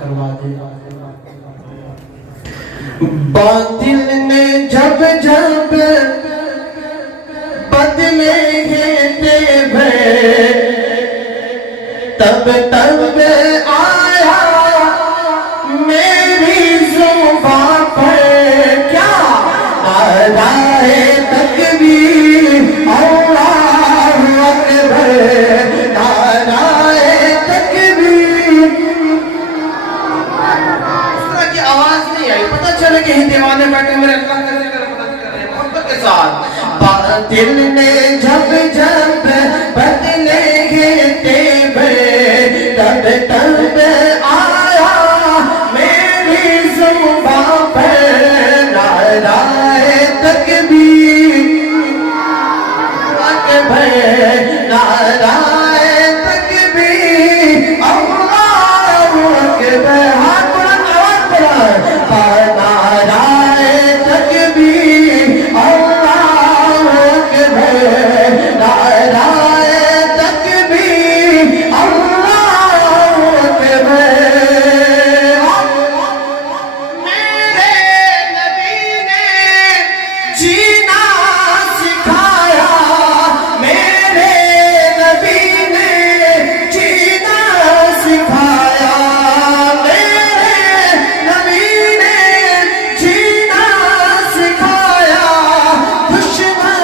کروا دے. باطل نے جب جب بدلے گھیٹے بھے تب تب آیا میری زبان پر کیا نعرہ تکبیر اللہ اکبر نعرہ تکبیر. اس طرح کی آواز نہیں آئی, پتہ چلے کہ ہی دیوانے بیٹھے میرے اللہ کا ذکر کر رہے ہیں محبت کے ساتھ. باطل نے جب جب بدلے گھیٹے بھے تب تب آیا میری زبان پر نعرہ تکبیر اکبر نعرہ تکبیر اللہ اکبر. ہاتھ بلند آواز بلند نعرہ تکبیر اللہ اکبر نعرہ تکبیر اللہ اکبر. میرے نبی نے جینا سکھایا, میرے نبی نے جینا سکھایا, میرے نبی نے جینا سکھایا. دشمن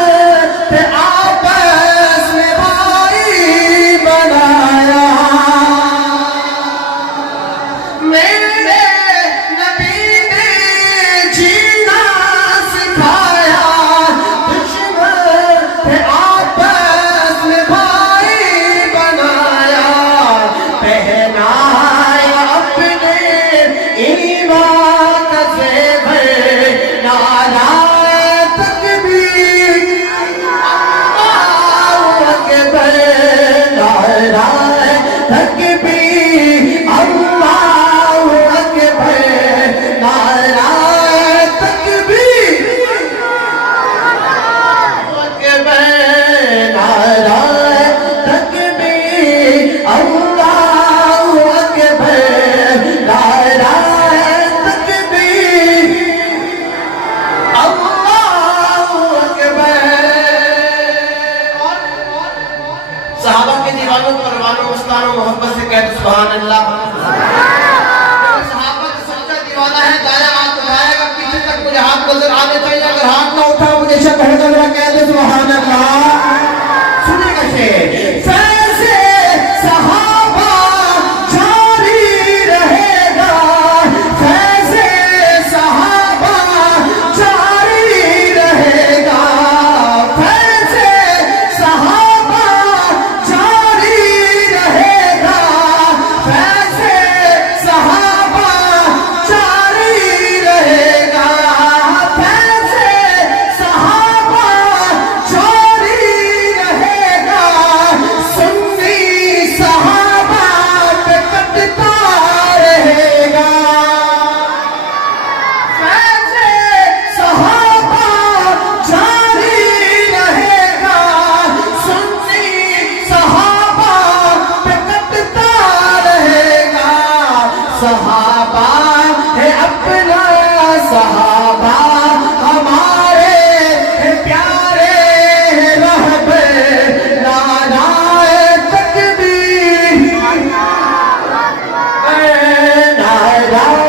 پہ آپس میں بھائی بنایا. میرے نبی نے جینا سکھایا, دشمن پہ آپس میں بھائی بنایا. پہنایا اپنے ایمان کا زیور نعرہ تکبیر اللہ اکبر نعرہ تکبیر اللہ اکبر نعرہ تکبیر اکبر نعرہ تکبیر اللہ اکبر نعرہ تکبیر اللہ اکبر. صحابہ کے دیوانوں پروانوں مستانوں محبت سے کہتے سبحان اللہ. صحابہ کا سچا دیوانہ ہے, دائیں ہاتھ اٹھائے گا, پیچھے تک مجھے ہاتھ نظر آنے چاہیے, اگر ہاتھ نہ اٹھا مجھے شک ہو جائے گا. کہتے سبحان اللہ. سنیے گا شعر, فیض صحابہ جاری رہے گا, فیض صحابہ جاری رہے گا, فیض صحابہ جاری رہے گا, فیض صحابہ جاری رہے گا, فیض صحابہ جاری رہے گا. سنی صحابہ پہ کٹتا رہے گا, فیض صحابہ جاری رہے گا, سنی صحابہ پہ کٹتا رہے گا. صحابہ ہے اپنا, صحابہ ہمارے ہے پیارے, ہے رہبر نعرہ تکبیر نعرہ